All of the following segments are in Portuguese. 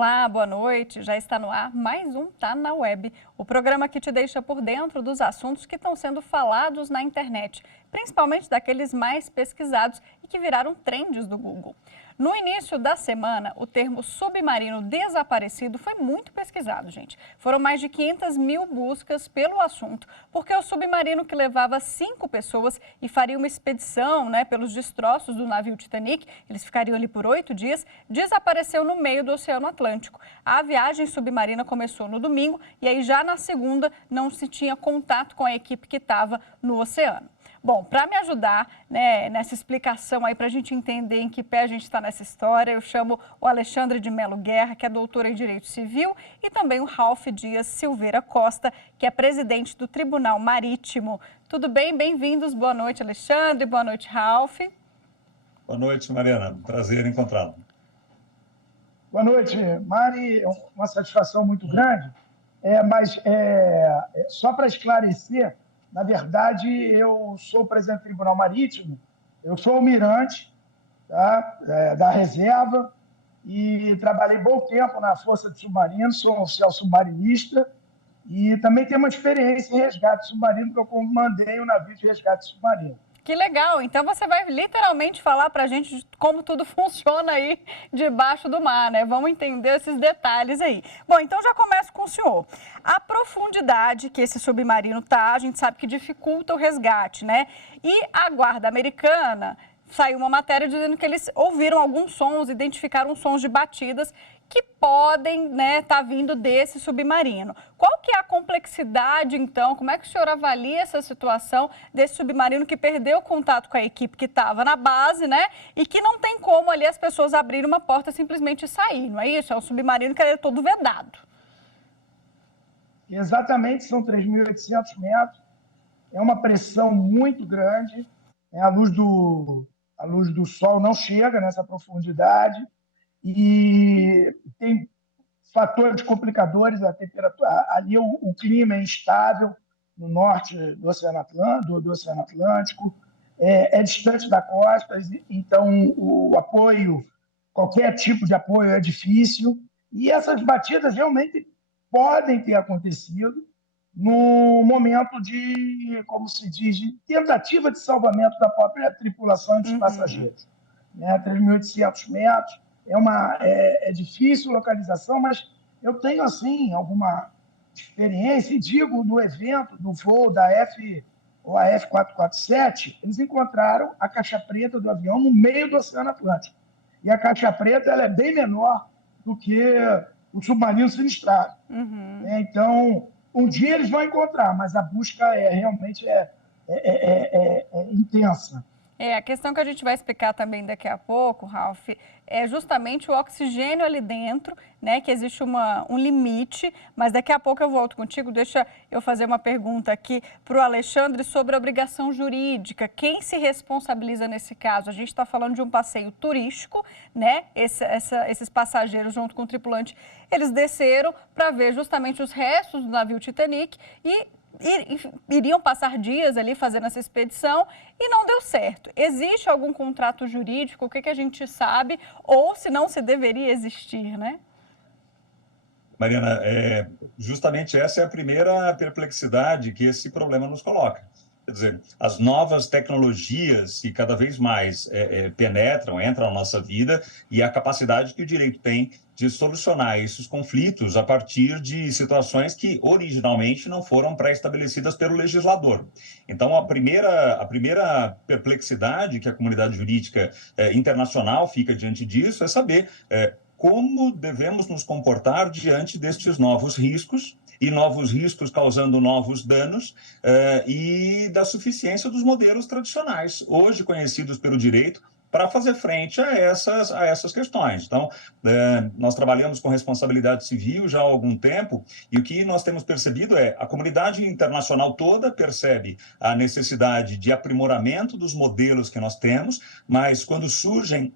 Olá, boa noite. Já está no ar mais um Tá na Web, o programa que te deixa por dentro dos assuntos que estão sendo falados na internet, principalmente daqueles mais pesquisados e que viraram trends do Google. No início da semana, o termo submarino desaparecido foi muito pesquisado, gente. Foram mais de 500 mil buscas pelo assunto, porque o submarino que levava 5 pessoas e faria uma expedição, pelos destroços do navio Titanic, eles ficariam ali por 8 dias, desapareceu no meio do Oceano Atlântico. A viagem submarina começou no domingo e aí já na segunda não se tinha contato com a equipe que estava no oceano. Bom, para me ajudar nessa explicação aí, para a gente entender em que pé a gente está nessa história, eu chamo o Alexandre de Melo Guerra, que é doutor em Direito Civil, e também o Ralph Dias Silveira Costa, que é presidente do Tribunal Marítimo. Tudo bem? Bem-vindos. Boa noite, Alexandre. Boa noite, Ralph. Boa noite, Mariana. Prazer em encontrá-la. Boa noite, Mari. É uma satisfação muito grande. Só para esclarecer, na verdade, eu sou o presidente do Tribunal Marítimo, eu sou almirante, tá? Da reserva e trabalhei bom tempo na Força de Submarino, sou um oficial submarinista e também tenho uma experiência em resgate submarino, porque eu comandei um navio de resgate submarino. Que legal! Então você vai literalmente falar para a gente de como tudo funciona aí debaixo do mar, né? Vamos entender esses detalhes aí. Bom, então já começo com o senhor. A profundidade que esse submarino tá, a gente sabe que dificulta o resgate, né? E a Guarda Americana saiu uma matéria dizendo que eles ouviram alguns sons, identificaram sons de batidas que podem estar vindo desse submarino. Qual que é a complexidade, então? Como é que o senhor avalia essa situação desse submarino que perdeu contato com a equipe que estava na base, e que não tem como ali as pessoas abrirem uma porta e simplesmente sair, não é isso? É um submarino que é todo vedado. Exatamente, são 3.800 metros. É uma pressão muito grande. A luz do sol não chega nessa profundidade. E tem fatores complicadores, a temperatura, ali o clima é instável no norte do Oceano Atlântico, é distante da costa, então o apoio, qualquer tipo de apoio é difícil, e essas batidas realmente podem ter acontecido no momento de, como se diz, de tentativa de salvamento da própria tripulação e dos passageiros. 3.800 metros, é difícil localização, mas eu tenho, assim, alguma experiência, e digo, no evento do voo da F447, eles encontraram a caixa preta do avião no meio do Oceano Atlântico. E a caixa preta ela é bem menor do que o submarino sinistrado. Então, um dia eles vão encontrar, mas a busca realmente intensa. A questão que a gente vai explicar também daqui a pouco, Ralph, é justamente o oxigênio ali dentro, que existe um limite, mas daqui a pouco eu volto contigo. Deixa eu fazer uma pergunta aqui para o Alexandre sobre a obrigação jurídica. Quem se responsabiliza nesse caso? A gente está falando de um passeio turístico, esses passageiros junto com o tripulante, eles desceram para ver justamente os restos do navio Titanic e iriam passar dias ali fazendo essa expedição e não deu certo. Existe algum contrato jurídico? O que a gente sabe? Ou se não, se deveria existir, Mariana, justamente essa é a primeira perplexidade que esse problema nos coloca. Quer dizer, as novas tecnologias que cada vez mais entram na nossa vida e a capacidade que o direito tem de solucionar esses conflitos a partir de situações que originalmente não foram pré-estabelecidas pelo legislador. Então, a primeira perplexidade que a comunidade jurídica internacional fica diante disso é saber como devemos nos comportar diante destes novos riscos, e novos riscos causando novos danos, e da suficiência dos modelos tradicionais, hoje conhecidos pelo direito, para fazer frente a essas questões. Então, nós trabalhamos com responsabilidade civil já há algum tempo, e o que nós temos percebido a comunidade internacional toda percebe a necessidade de aprimoramento dos modelos que nós temos, mas quando surgem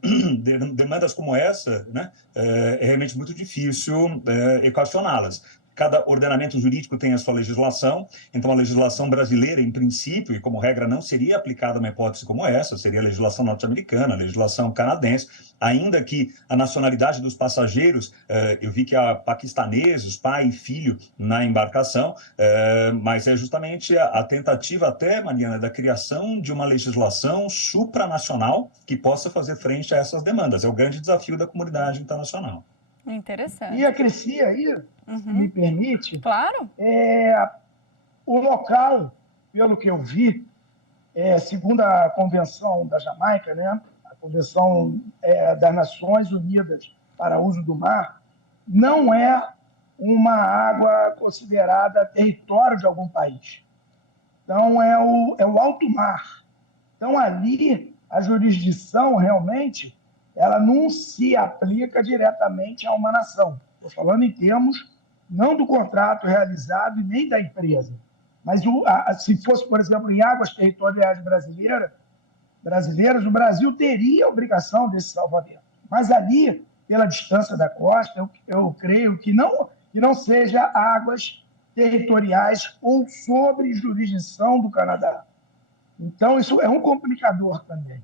demandas como essa, é realmente muito difícil equacioná-las. cada ordenamento jurídico tem a sua legislação, então a legislação brasileira, em princípio, e como regra, não seria aplicada uma hipótese como essa, seria a legislação norte-americana, a legislação canadense, ainda que a nacionalidade dos passageiros, eu vi que há paquistaneses, pai e filho na embarcação, mas é justamente a tentativa até, Mariana, da criação de uma legislação supranacional que possa fazer frente a essas demandas. É o grande desafio da comunidade internacional. Interessante. E acresci aí, se me permite, claro. O local, pelo que eu vi, segundo a Convenção da Jamaica, né, a Convenção das Nações Unidas para o Uso do Mar, não é uma água considerada território de algum país. Então, é o alto mar. Então, ali, a jurisdição, realmente, ela não se aplica diretamente a uma nação. Estou falando em termos não do contrato realizado e nem da empresa. Mas se fosse, por exemplo, em águas territoriais brasileiras, o Brasil teria a obrigação desse salvamento. Mas ali, pela distância da costa, eu creio que não seja águas territoriais ou sob jurisdição do Canadá. Então, isso é um complicador também.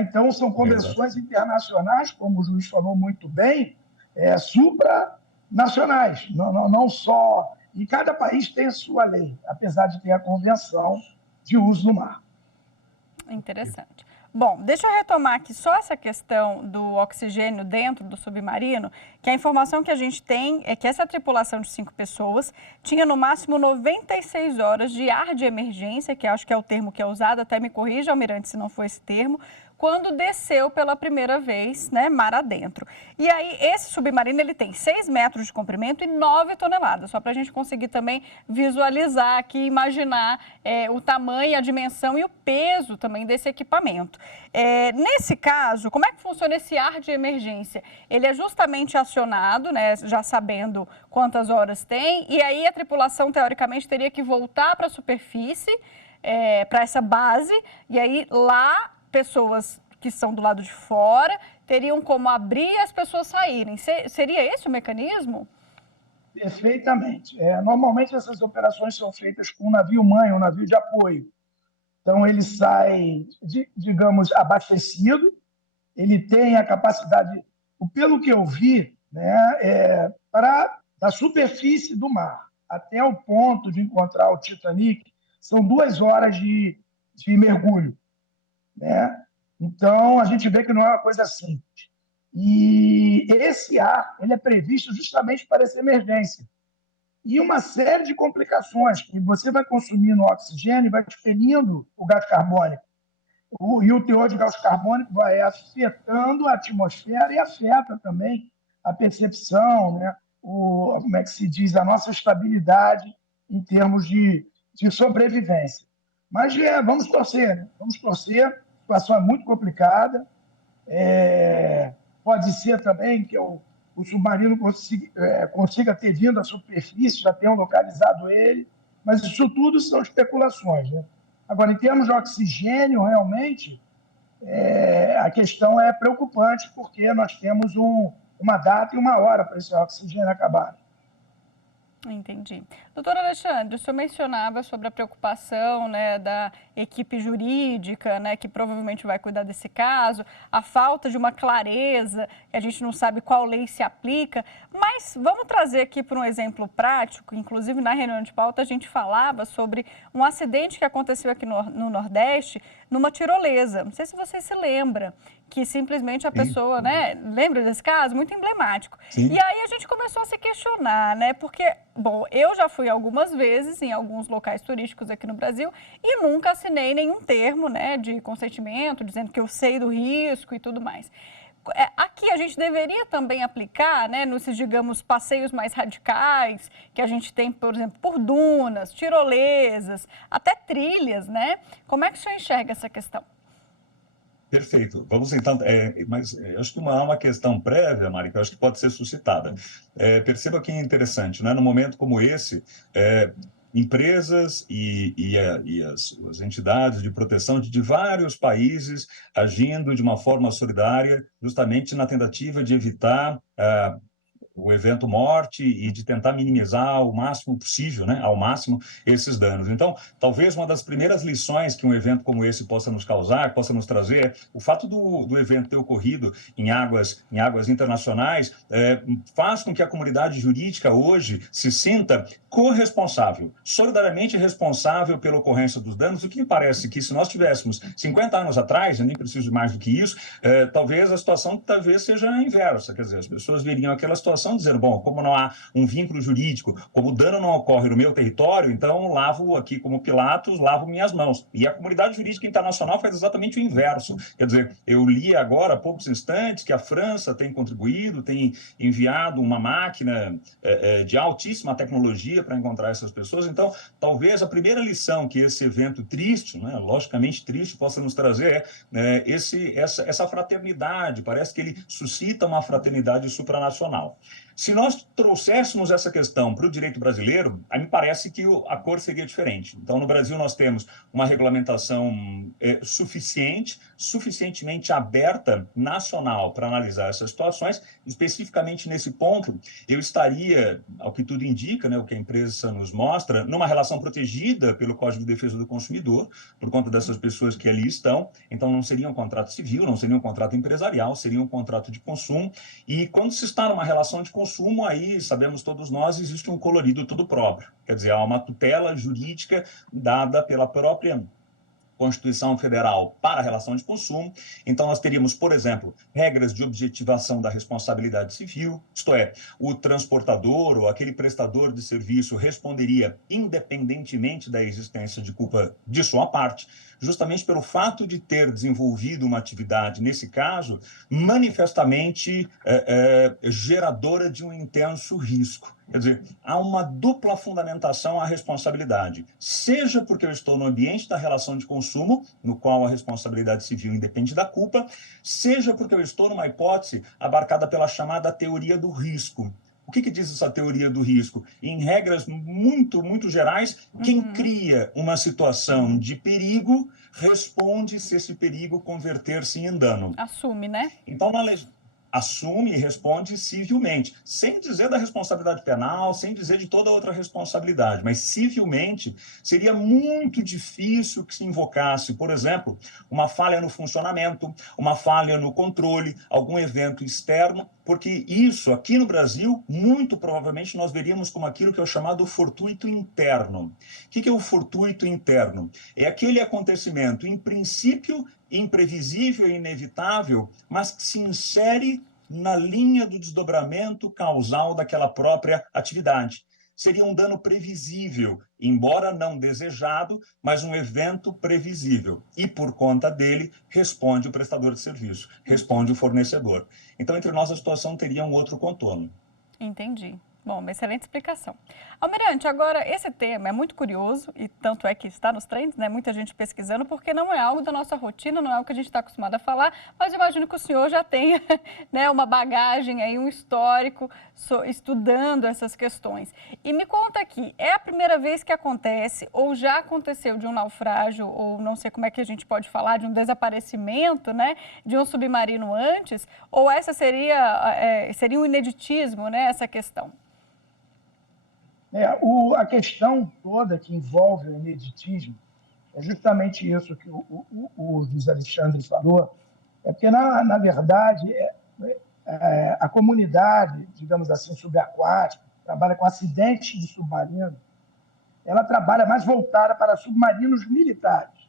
Então, são convenções internacionais, como o juiz falou muito bem, supranacionais, não só... E cada país tem a sua lei, apesar de ter a convenção de uso do mar. Interessante. Bom, deixa eu retomar aqui só essa questão do oxigênio dentro do submarino, que a informação que a gente tem é que essa tripulação de 5 pessoas tinha no máximo 96 horas de ar de emergência, que acho que é o termo que é usado, até me corrija, Almirante, se não for esse termo, quando desceu pela primeira vez, né, mar adentro. E aí, esse submarino, ele tem 6 metros de comprimento e 9 toneladas, só para a gente conseguir também visualizar aqui, imaginar o tamanho, a dimensão e o peso também desse equipamento. Nesse caso, como é que funciona esse ar de emergência? Ele é justamente acionado, né, já sabendo quantas horas tem, e aí a tripulação, teoricamente, teria que voltar para a superfície, para essa base, e aí lá pessoas que estão do lado de fora teriam como abrir e as pessoas saírem. Seria esse o mecanismo? Perfeitamente. Normalmente essas operações são feitas com um navio-mãe, um navio de apoio. Então, ele sai, digamos, abastecido, ele tem a capacidade, pelo que eu vi, né, da superfície do mar até o ponto de encontrar o Titanic, são 2 horas de mergulho. Né? Então, a gente vê que não é uma coisa simples. E esse ar ele é previsto justamente para essa emergência. E uma série de complicações, que você vai consumindo oxigênio e vai expelindo o gás carbônico. E o teor de gás carbônico vai afetando a atmosfera e afeta também a percepção, né? Como é que se diz, a nossa estabilidade em termos de sobrevivência. Mas vamos torcer, né? Vamos torcer. A situação é muito complicada. Pode ser também que o submarino consiga ter vindo à superfície, já tenham localizado ele, mas isso tudo são especulações, né? Agora, em termos de oxigênio, realmente, a questão é preocupante, porque nós temos uma data e uma hora para esse oxigênio acabar. Entendi. Doutor Alexandre, o senhor mencionava sobre a preocupação, né, da equipe jurídica, né, que provavelmente vai cuidar desse caso, a falta de uma clareza, que a gente não sabe qual lei se aplica, mas vamos trazer aqui para um exemplo prático, inclusive na reunião de pauta a gente falava sobre um acidente que aconteceu aqui no Nordeste, numa tirolesa. Não sei se você se lembra, que simplesmente a pessoa, né, lembra desse caso? Muito emblemático. Sim. E aí a gente começou a se questionar, né, porque, bom, eu já fui algumas vezes em alguns locais turísticos aqui no Brasil e nunca assinei nenhum termo, né, de consentimento, dizendo que eu sei do risco e tudo mais. Aqui a gente deveria também aplicar, né, nesses, digamos, passeios mais radicais, que a gente tem, por exemplo, por dunas, tirolesas, até trilhas, né? Como é que o senhor enxerga essa questão? Perfeito. Vamos então, mas acho que há uma questão prévia, Mari, que eu acho que pode ser suscitada. Perceba que é interessante, né? Num momento como esse, empresas e as entidades de proteção de vários países agindo de uma forma solidária, justamente na tentativa de evitar o evento morte e de tentar minimizar o máximo possível, né, ao máximo, esses danos. Então, talvez uma das primeiras lições que um evento como esse possa nos causar, possa nos trazer, é o fato do evento ter ocorrido em águas internacionais, faz com que a comunidade jurídica hoje se sinta corresponsável, solidariamente responsável pela ocorrência dos danos, o que me parece que se nós tivéssemos 50 anos atrás, eu nem preciso de mais do que isso, talvez a situação seja a inversa, quer dizer, as pessoas veriam aquela situação dizendo, bom, como não há um vínculo jurídico, como o dano não ocorre no meu território, então lavo aqui como Pilatos, lavo minhas mãos. E a comunidade jurídica internacional faz exatamente o inverso. Quer dizer, eu li agora há poucos instantes que a França tem contribuído, tem enviado uma máquina de altíssima tecnologia para encontrar essas pessoas. Então, talvez a primeira lição que esse evento triste, né, logicamente triste, possa nos trazer essa fraternidade. Parece que ele suscita uma fraternidade supranacional. Se nós trouxéssemos essa questão para o direito brasileiro, aí me parece que a cor seria diferente. Então, no Brasil, nós temos uma regulamentação suficientemente aberta, nacional, para analisar essas situações. Especificamente nesse ponto, eu estaria, ao que tudo indica, né, o que a empresa nos mostra, numa relação protegida pelo Código de Defesa do Consumidor, por conta dessas pessoas que ali estão. Então, não seria um contrato civil, não seria um contrato empresarial, seria um contrato de consumo. E quando se está numa relação de consumo, aí, sabemos todos nós, existe um colorido todo próprio. Quer dizer, há uma tutela jurídica dada pela própria Constituição Federal para a relação de consumo. Então, nós teríamos, por exemplo, regras de objetivação da responsabilidade civil, isto é, o transportador ou aquele prestador de serviço responderia independentemente da existência de culpa de sua parte, justamente pelo fato de ter desenvolvido uma atividade, nesse caso, manifestamente geradora de um intenso risco. Quer dizer, há uma dupla fundamentação à responsabilidade, seja porque eu estou no ambiente da relação de consumo, no qual a responsabilidade civil independe da culpa, seja porque eu estou numa hipótese abarcada pela chamada teoria do risco. O que diz essa teoria do risco? Em regras muito, muito gerais, quem cria uma situação de perigo responde se esse perigo converter-se em dano. Assume, né? Então, na legislação, assume e responde civilmente, sem dizer da responsabilidade penal, sem dizer de toda outra responsabilidade, mas civilmente seria muito difícil que se invocasse, por exemplo, uma falha no funcionamento, uma falha no controle, algum evento externo, porque isso, aqui no Brasil, muito provavelmente nós veríamos como aquilo que é o chamado fortuito interno. O que é o fortuito interno? É aquele acontecimento, em princípio, imprevisível e inevitável, mas que se insere na linha do desdobramento causal daquela própria atividade. Seria um dano previsível, embora não desejado, mas um evento previsível. E, por conta dele, responde o prestador de serviço, responde o fornecedor. Então, entre nós, a situação teria um outro contorno. Entendi. Bom, uma excelente explicação. Almirante, agora, esse tema é muito curioso e tanto é que está nos trends, né? Muita gente pesquisando, porque não é algo da nossa rotina, não é algo que a gente está acostumado a falar, mas eu imagino que o senhor já tenha, né, uma bagagem aí, um histórico estudando essas questões. E me conta aqui, é a primeira vez que acontece ou já aconteceu de um naufrágio, ou não sei como é que a gente pode falar, de um desaparecimento, né, de um submarino antes, ou essa seria um ineditismo, né, essa questão? A questão toda que envolve o ineditismo é justamente isso que o Luiz Alexandre falou, é porque, na verdade, a comunidade, digamos assim, subaquática, trabalha com acidentes de submarino, ela trabalha mais voltada para submarinos militares.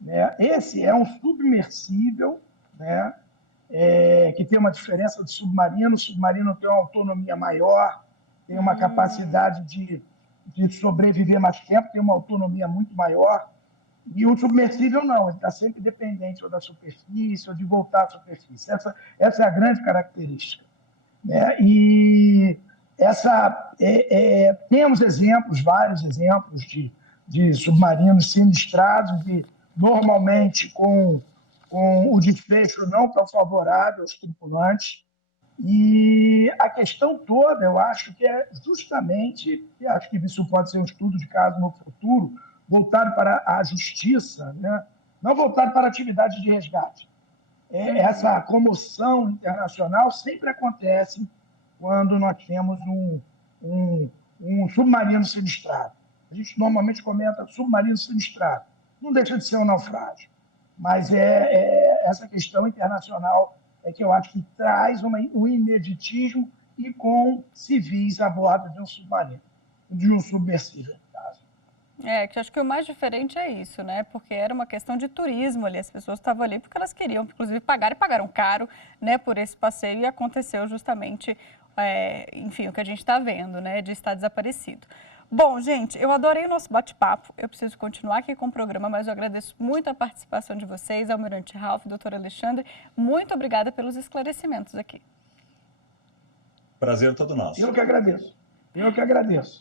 Né? Esse é um submersível, né? Que tem uma diferença do submarino. O submarino tem uma autonomia maior, tem uma capacidade de sobreviver mais tempo, tem uma autonomia muito maior. E o submersível não, ele está sempre dependente ou da superfície ou de voltar à superfície. Essa é a grande característica. Né? E temos exemplos, vários exemplos de submarinos sinistrados e normalmente com o desfecho não tão favorável aos tripulantes. E a questão toda, eu acho que é justamente, e acho que isso pode ser um estudo de caso no futuro, voltado para a justiça, né? Não voltado para a atividade de resgate. Essa comoção internacional sempre acontece quando nós temos um submarino sinistrado. A gente normalmente comenta submarino sinistrado. Não deixa de ser um naufrágio, mas essa questão internacional é que eu acho que traz um ineditismo e com civis a bordo de um submarino, de um submersível, no caso. Que eu acho que o mais diferente é isso, né? Porque era uma questão de turismo ali, as pessoas estavam ali porque elas queriam, inclusive, pagar e pagaram caro, né, por esse passeio e aconteceu justamente, enfim, o que a gente está vendo, né, de estar desaparecido. Bom, gente, eu adorei o nosso bate-papo, eu preciso continuar aqui com o programa, mas eu agradeço muito a participação de vocês, Almirante Ralph, doutor Alexandre, muito obrigada pelos esclarecimentos aqui. Prazer todo nosso. Eu que agradeço.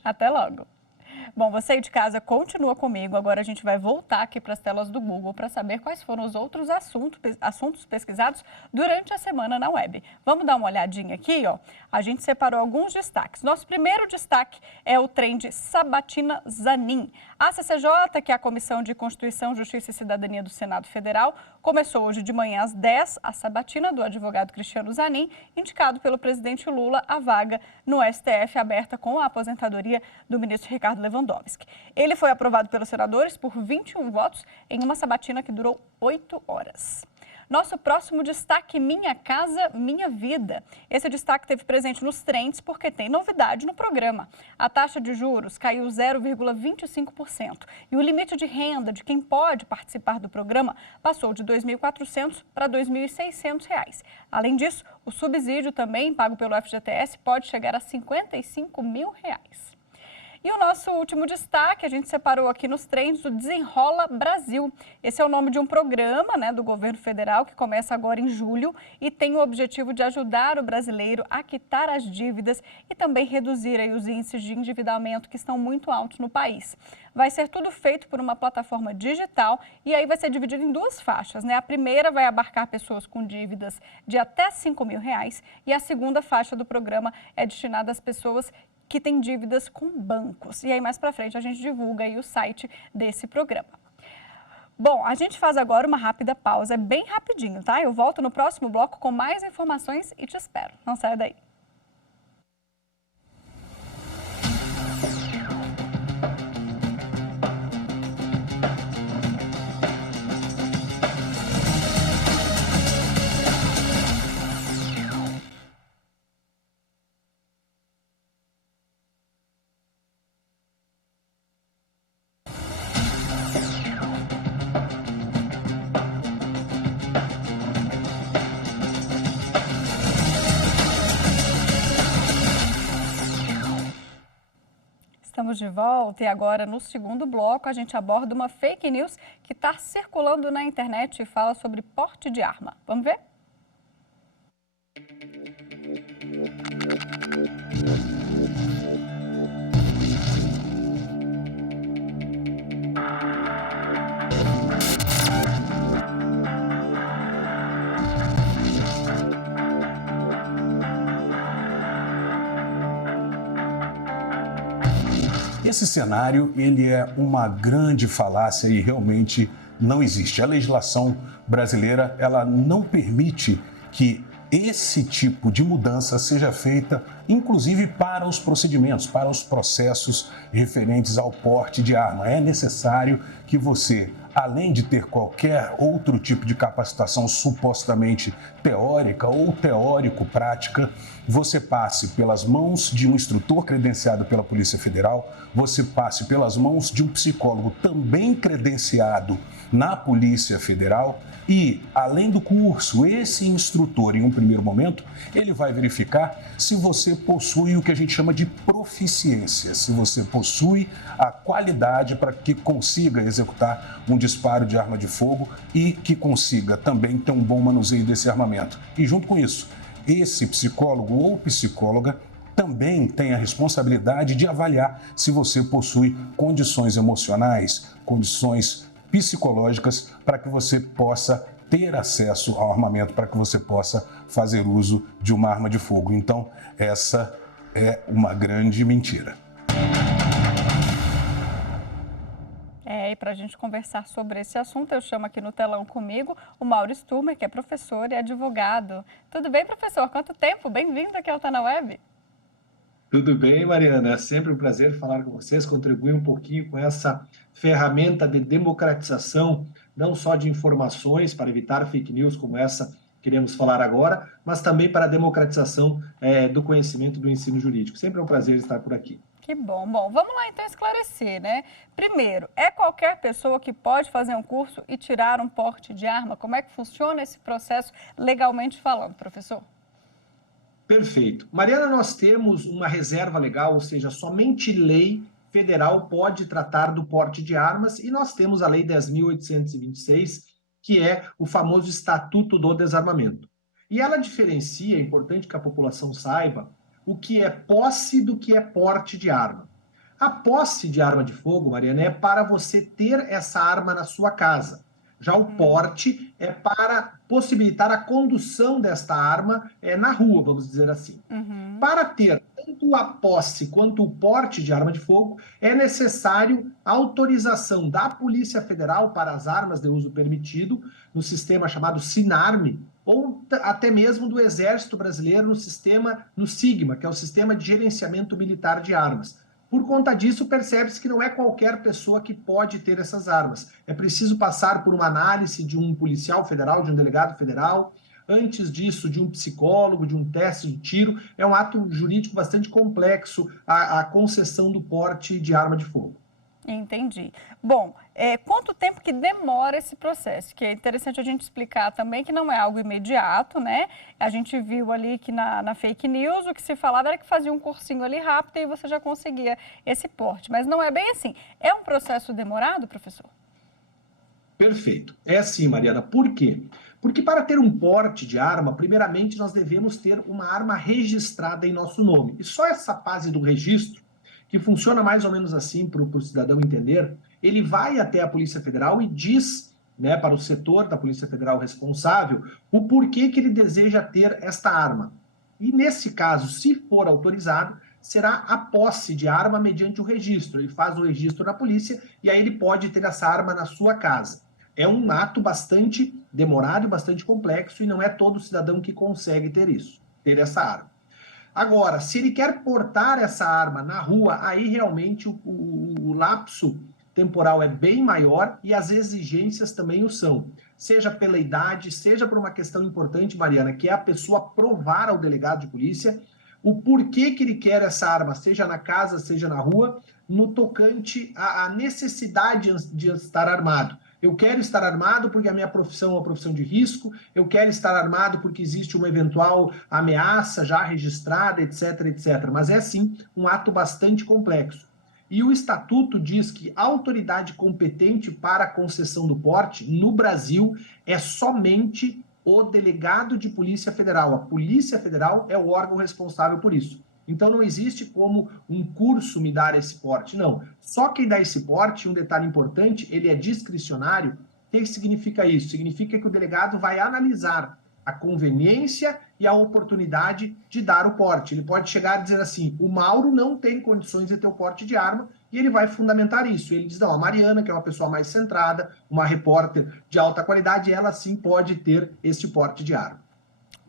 Até logo. Bom, você aí de casa continua comigo. Agora a gente vai voltar aqui para as telas do Google para saber quais foram os outros assuntos pesquisados durante a semana na web. Vamos dar uma olhadinha aqui, ó. A gente separou alguns destaques. Nosso primeiro destaque é o trend Sabatina Zanin. A CCJ, que é a Comissão de Constituição, Justiça e Cidadania do Senado Federal, começou hoje de manhã às 10 a sabatina do advogado Cristiano Zanin, indicado pelo presidente Lula a vaga no STF aberta com a aposentadoria do ministro Ricardo Lewandowski. Ele foi aprovado pelos senadores por 21 votos em uma sabatina que durou 8 horas. Nosso próximo destaque, Minha Casa, Minha Vida. Esse destaque teve presente nos trends porque tem novidade no programa. A taxa de juros caiu 0,25% e o limite de renda de quem pode participar do programa passou de R$ 2.400 para R$ 2.600. Além disso, o subsídio também pago pelo FGTS pode chegar a R$ 55 mil. E o nosso último destaque, a gente separou aqui nos trends do Desenrola Brasil. Esse é o nome de um programa, né, do governo federal que começa agora em julho e tem o objetivo de ajudar o brasileiro a quitar as dívidas e também reduzir aí os índices de endividamento que estão muito altos no país. Vai ser tudo feito por uma plataforma digital e aí vai ser dividido em duas faixas, né? A primeira vai abarcar pessoas com dívidas de até R$ 5 mil e a segunda faixa do programa é destinada às pessoas que têm dívidas com bancos. E aí, mais para frente, a gente divulga aí o site desse programa. Bom, a gente faz agora uma rápida pausa, é bem rapidinho, tá? Eu volto no próximo bloco com mais informações e te espero. Não saia daí. Estamos de volta e agora no segundo bloco a gente aborda uma fake news que está circulando na internet e fala sobre porte de arma. Vamos ver? Esse cenário, ele é uma grande falácia e realmente não existe. A legislação brasileira, ela não permite que esse tipo de mudança seja feita, inclusive para os procedimentos, para os processos referentes ao porte de arma. É necessário que você, além de ter qualquer outro tipo de capacitação supostamente teórica ou teórico-prática, você passe pelas mãos de um instrutor credenciado pela Polícia Federal, você passe pelas mãos de um psicólogo também credenciado na Polícia Federal e, além do curso, esse instrutor, em um primeiro momento, ele vai verificar se você possui o que a gente chama de proficiência, se você possui a qualidade para que consiga executar um disparo de arma de fogo e que consiga também ter um bom manuseio desse armamento. E junto com isso, esse psicólogo ou psicóloga também tem a responsabilidade de avaliar se você possui condições emocionais, condições psicológicas para que você possa ter acesso ao armamento, para que você possa fazer uso de uma arma de fogo. Então, essa é uma grande mentira. aí para a gente conversar sobre esse assunto. Eu chamo aqui no telão comigo o Mauro Sturmer, que é professor e advogado. Tudo bem, professor? Quanto tempo? Bem-vindo aqui ao Tá na Web. Tudo bem, Mariana? É sempre um prazer falar com vocês, contribuir um pouquinho com essa ferramenta de democratização, não só de informações para evitar fake news como essa que queremos falar agora, mas também para a democratização do conhecimento do ensino jurídico. Sempre é um prazer estar por aqui. Que bom. Bom, vamos lá então esclarecer, né? Primeiro, é qualquer pessoa que pode fazer um curso e tirar um porte de arma? Como é que funciona esse processo legalmente falando, professor? Perfeito. Mariana, nós temos uma reserva legal, ou seja, somente lei federal pode tratar do porte de armas, e nós temos a Lei 10.826, que é o famoso Estatuto do Desarmamento. E ela diferencia, é importante que a população saiba, o que é posse do que é porte de arma. A posse de arma de fogo, Mariana, é para você ter essa arma na sua casa. Já o porte é para possibilitar a condução desta arma na rua, vamos dizer assim. Uhum. Para ter tanto a posse quanto o porte de arma de fogo, é necessário autorização da Polícia Federal para as armas de uso permitido, no sistema chamado SINARME, ou até mesmo do Exército Brasileiro no SIGMA, que é o Sistema de Gerenciamento Militar de Armas. Por conta disso, percebe-se que não é qualquer pessoa que pode ter essas armas. É preciso passar por uma análise de um policial federal, de um delegado federal, antes disso, de um psicólogo, de um teste de tiro. É um ato jurídico bastante complexo a concessão do porte de arma de fogo. Entendi. Bom, quanto tempo que demora esse processo? Que é interessante a gente explicar também que não é algo imediato, né? A gente viu ali que na fake news o que se falava era que fazia um cursinho ali rápido e você já conseguia esse porte. Mas não é bem assim. É um processo demorado, professor? Perfeito. É assim, Mariana. Por quê? Porque para ter um porte de arma, primeiramente nós devemos ter uma arma registrada em nosso nome. E só essa fase do registro, que funciona mais ou menos assim para o cidadão entender, ele vai até a Polícia Federal e diz, né, para o setor da Polícia Federal responsável o porquê que ele deseja ter esta arma. E nesse caso, se for autorizado, será a posse de arma mediante o registro. Ele faz o registro na polícia e aí ele pode ter essa arma na sua casa. É um ato bastante demorado e bastante complexo e não é todo cidadão que consegue ter essa arma. Agora, se ele quer portar essa arma na rua, aí realmente o lapso temporal é bem maior e as exigências também o são. Seja pela idade, seja por uma questão importante, Mariana, que é a pessoa provar ao delegado de polícia o porquê que ele quer essa arma, seja na casa, seja na rua, no tocante à necessidade de estar armado. Eu quero estar armado porque a minha profissão é uma profissão de risco, eu quero estar armado porque existe uma eventual ameaça já registrada, etc, etc. Mas é, sim, um ato bastante complexo. E o Estatuto diz que a autoridade competente para a concessão do porte, no Brasil, é somente o delegado de Polícia Federal. A Polícia Federal é o órgão responsável por isso. Então, não existe como um curso me dar esse porte, não. Só quem dá esse porte, um detalhe importante, ele é discricionário. O que significa isso? Significa que o delegado vai analisar a conveniência e a oportunidade de dar o porte. Ele pode chegar e dizer assim, o Mauro não tem condições de ter o porte de arma, e ele vai fundamentar isso. Ele diz, não, a Mariana, que é uma pessoa mais centrada, uma repórter de alta qualidade, ela sim pode ter esse porte de arma.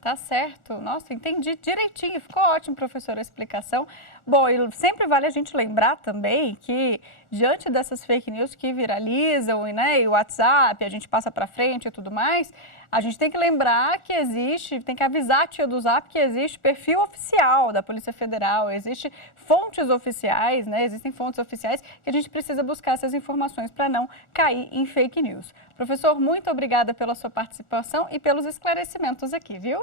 Tá certo. Nossa, entendi direitinho. Ficou ótimo, professor, a explicação. Bom, e sempre vale a gente lembrar também que, diante dessas fake news que viralizam, né, e o WhatsApp, a gente passa para frente e tudo mais, a gente tem que lembrar que existe, tem que avisar a tia do Zap que existe perfil oficial da Polícia Federal, existe fontes oficiais, né, existem fontes oficiais que a gente precisa buscar essas informações para não cair em fake news. Professor, muito obrigada pela sua participação e pelos esclarecimentos aqui, viu?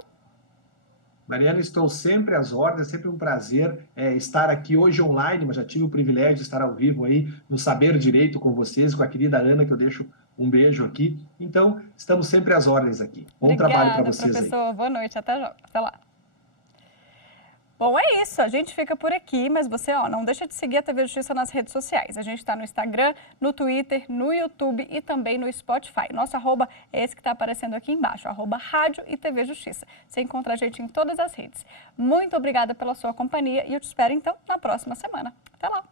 Mariana, estou sempre às ordens, é sempre um prazer estar aqui hoje online, mas já tive o privilégio de estar ao vivo aí no Saber Direito com vocês, com a querida Ana, que eu deixo um beijo aqui. Então, estamos sempre às ordens aqui. Bom trabalho para vocês, professor. Aí. Boa noite, até lá. Bom, é isso, a gente fica por aqui, mas você não deixa de seguir a TV Justiça nas redes sociais. A gente está no Instagram, no Twitter, no YouTube e também no Spotify. Nosso arroba é esse que está aparecendo aqui embaixo, @Rádio e TV Justiça. Você encontra a gente em todas as redes. Muito obrigada pela sua companhia e eu te espero então na próxima semana. Até lá!